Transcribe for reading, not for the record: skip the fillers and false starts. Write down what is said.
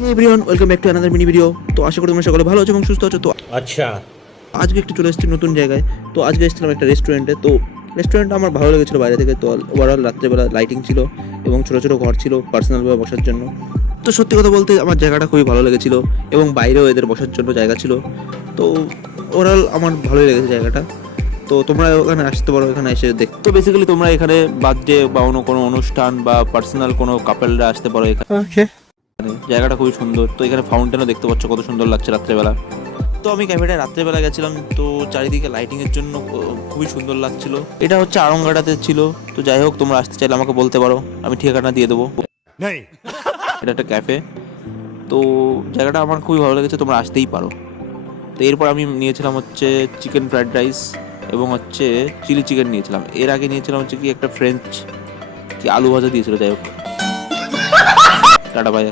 Hey everyone, welcome back to another mini video. তো আশা করি তোমরা সকলে ভালো আছো এবং সুস্থ আছো। তো আচ্ছা, আজকে একটু চলে এসেছি নতুন জায়গায়। তো আজকে এসেছিলাম একটা রেস্টুরেন্টে। তো রেস্টুরেন্টটা আমার ভালো লেগেছিলো বাইরে থেকে। তো ওভারঅল রাত্রেবেলা লাইটিং ছিল এবং ছোটো ছোটো ঘর ছিল পার্সোনালভাবে বসার জন্য। তো সত্যি কথা বলতে আমার জায়গাটা খুবই ভালো লেগেছিলো এবং বাইরেও এদের বসার জন্য জায়গা ছিল। তো ওভারঅল আমার ভালোই লেগেছে জায়গাটা। তো তোমরা ওখানে আসতে পারো, এখানে এসে দেখ। তো বেসিক্যালি তোমরা এখানে বার্থডে বা অন্য কোনো অনুষ্ঠান বা পার্সোনাল কোনো কাপলরা আসতে পারো এখানে। জায়গাটা খুবই সুন্দর। তো এখানে ফাউন্টেনও দেখতে পাচ্ছ কত সুন্দর লাগছে রাত্রেবেলা। তো আমি ক্যাফেটায় রাত্রেবেলা গেছিলাম, তো চারিদিকে লাইটিংয়ের জন্য খুবই সুন্দর লাগছিল। এটা হচ্ছে আড়ংঘাটাতে ছিল। তো যাই হোক, তোমরা আসতে চাইলে আমাকে বলতে পারো, আমি ঠিকানা দিয়ে দেবো। এটা একটা ক্যাফে। তো জায়গাটা আমার খুবই ভালো লেগেছে, তোমরা আসতেই পারো। তো এরপর আমি নিয়েছিলাম হচ্ছে চিকেন ফ্রাইড রাইস এবং হচ্ছে চিলি চিকেন নিয়েছিলাম। এর আগে নিয়েছিলাম হচ্ছে কি একটা ফ্রেঞ্চ কি আলু ভাজা দিয়েছিল। যাই হোক, টাটা বাই।